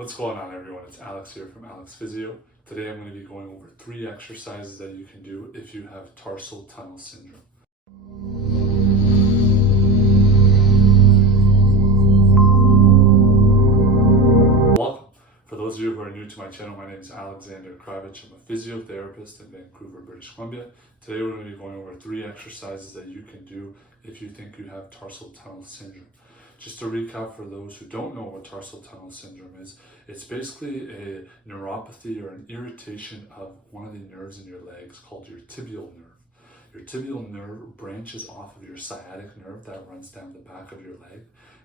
What's going on, everyone? It's Alex here from Aleks Physio. Today I'm going to be going over 3 exercises that you can do if you have tarsal tunnel syndrome. Welcome. For those of you who are new to my channel, my name is Alexander Kravich. I'm a physiotherapist in Vancouver, British Columbia. Today we're going to be going over 3 exercises that you can do if you think you have tarsal tunnel syndrome. Just to recap for those who don't know what tarsal tunnel syndrome is, it's basically a neuropathy or an irritation of one of the nerves in your legs called your tibial nerve. Your tibial nerve branches off of your sciatic nerve that runs down the back of your leg.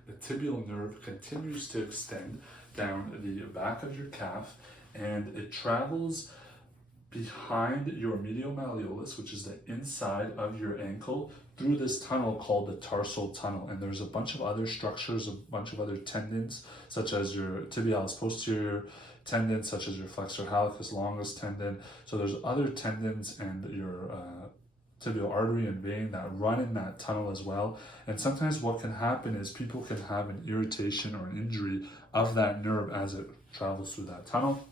The tibial nerve continues to extend down the back of your calf, and it travels behind your medial malleolus, which is the inside of your ankle, through this tunnel called the tarsal tunnel. And there's a bunch of other structures, a bunch of other tendons, such as your tibialis posterior tendon, such as your flexor hallucis longus tendon. So there's other tendons and your tibial artery and vein that run in that tunnel as well. And sometimes what can happen is people can have an irritation or an injury of that nerve as it travels through that tunnel.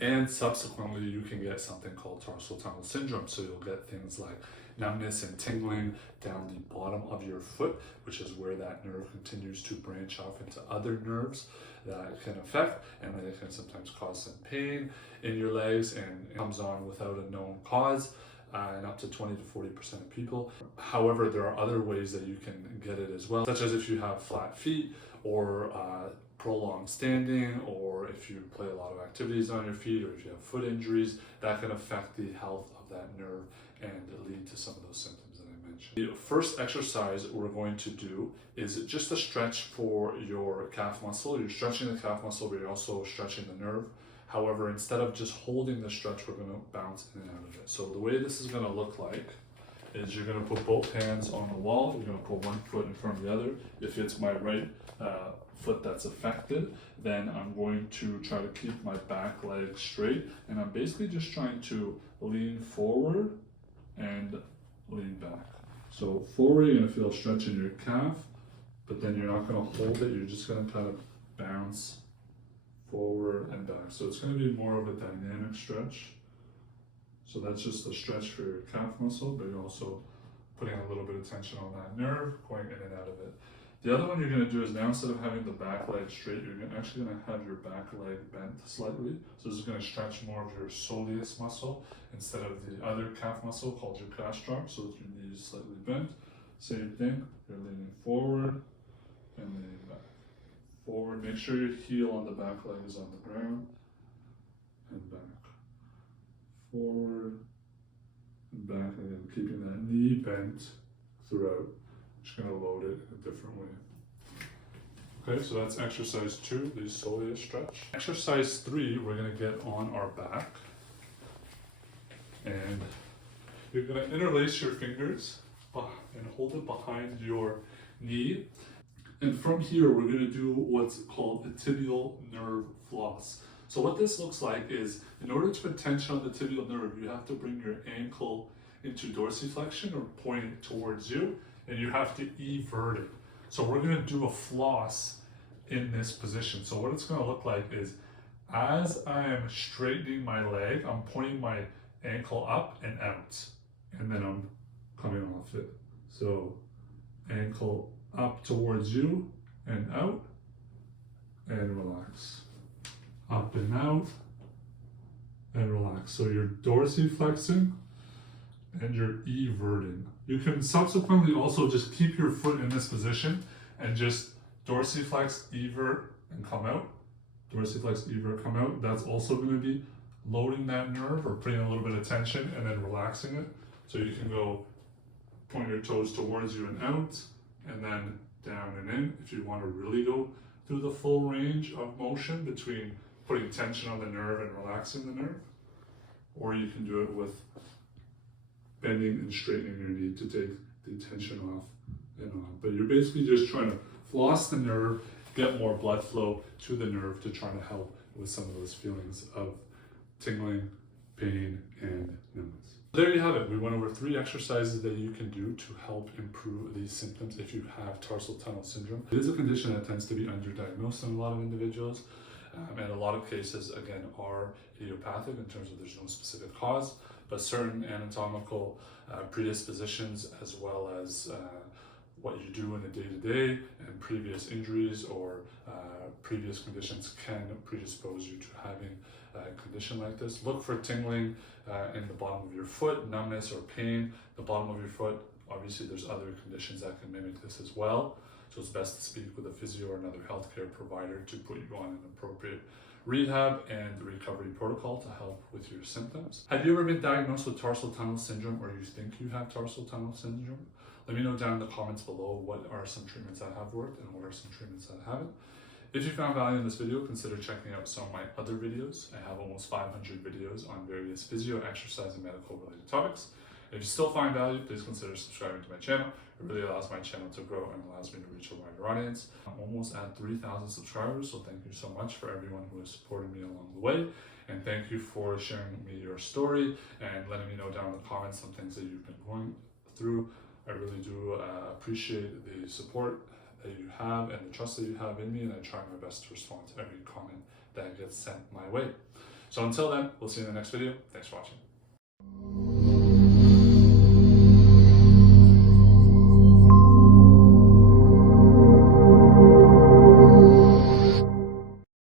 And subsequently, you can get something called tarsal tunnel syndrome. So you'll get things like numbness and tingling down the bottom of your foot, which is where that nerve continues to branch off into other nerves that it can affect, and then it can sometimes cause some pain in your legs, and it comes on without a known cause. And up to 20 to 40% of people. However, there are other ways that you can get it as well, such as if you have flat feet or prolonged standing, or if you play a lot of activities on your feet, or if you have foot injuries, that can affect the health of that nerve and lead to some of those symptoms that I mentioned. The first exercise we're going to do is just a stretch for your calf muscle. You're stretching the calf muscle, but you're also stretching the nerve. However, instead of just holding the stretch, we're going to bounce in and out of it. So the way this is going to look like is you're going to put both hands on the wall. You're going to put one foot in front of the other. If it's my right foot that's affected, then I'm going to try to keep my back leg straight. And I'm basically just trying to lean forward and lean back. So forward, you're going to feel a stretch in your calf, but then you're not going to hold it. You're just going to kind of bounce forward and back. So it's going to be more of a dynamic stretch. So that's just a stretch for your calf muscle, but you're also putting a little bit of tension on that nerve, going in and out of it. The other one you're going to do is, now instead of having the back leg straight, you're actually going to have your back leg bent slightly. So this is going to stretch more of your soleus muscle instead of the other calf muscle called your gastroc. So with your knees slightly bent. Same thing, you're leaning forward and leaning back. Forward, make sure your heel on the back leg is on the ground, and back. Forward and back, and then keeping that knee bent throughout. Just going to load it in a different way. Okay, so that's exercise 2, the soleus stretch. Exercise 3, we're going to get on our back, and you're going to interlace your fingers and hold it behind your knee. And from here, we're going to do what's called a tibial nerve floss. So what this looks like is, in order to put tension on the tibial nerve, you have to bring your ankle into dorsiflexion or point it towards you, and you have to evert it. So we're going to do a floss in this position. So what it's going to look like is, as I am straightening my leg, I'm pointing my ankle up and out, and then I'm coming off it. So ankle up towards you and out, and relax. Up and out and relax. So you're dorsiflexing and you're everting. You can subsequently also just keep your foot in this position and just dorsiflex, evert, and come out. Dorsiflex, evert, come out. That's also going to be loading that nerve or putting a little bit of tension and then relaxing it. So you can go point your toes towards you and out, and then down and in, if you want to really go through the full range of motion between putting tension on the nerve and relaxing the nerve. Or you can do it with bending and straightening your knee to take the tension off and on. But you're basically just trying to floss the nerve, get more blood flow to the nerve to try to help with some of those feelings of tingling, pain, and numbness. There you have it. We went over 3 exercises that you can do to help improve these symptoms if you have tarsal tunnel syndrome. It is a condition that tends to be underdiagnosed in a lot of individuals. And a lot of cases, again, are idiopathic in terms of there's no specific cause, but certain anatomical predispositions, as well as what you do in the day-to-day and previous injuries or previous conditions can predispose you to having a condition like this. Look for tingling in the bottom of your foot, numbness or pain, the bottom of your foot. Obviously, there's other conditions that can mimic this as well. So it's best to speak with a physio or another healthcare provider to put you on an appropriate rehab and recovery protocol to help with your symptoms. Have you ever been diagnosed with tarsal tunnel syndrome, or you think you have tarsal tunnel syndrome? Let me know down in the comments below what are some treatments that have worked and what are some treatments that haven't. If you found value in this video, consider checking out some of my other videos. I have almost 500 videos on various physio, exercise, and medical related topics. If you still find value, please consider subscribing to my channel. It really allows my channel to grow and allows me to reach a wider audience. I'm almost at 3,000 subscribers, so thank you so much for everyone who has supported me along the way. And thank you for sharing me your story and letting me know down in the comments some things that you've been going through. I really do appreciate the support that you have and the trust that you have in me, and I try my best to respond to every comment that gets sent my way. So until then, we'll see you in the next video. Thanks for watching.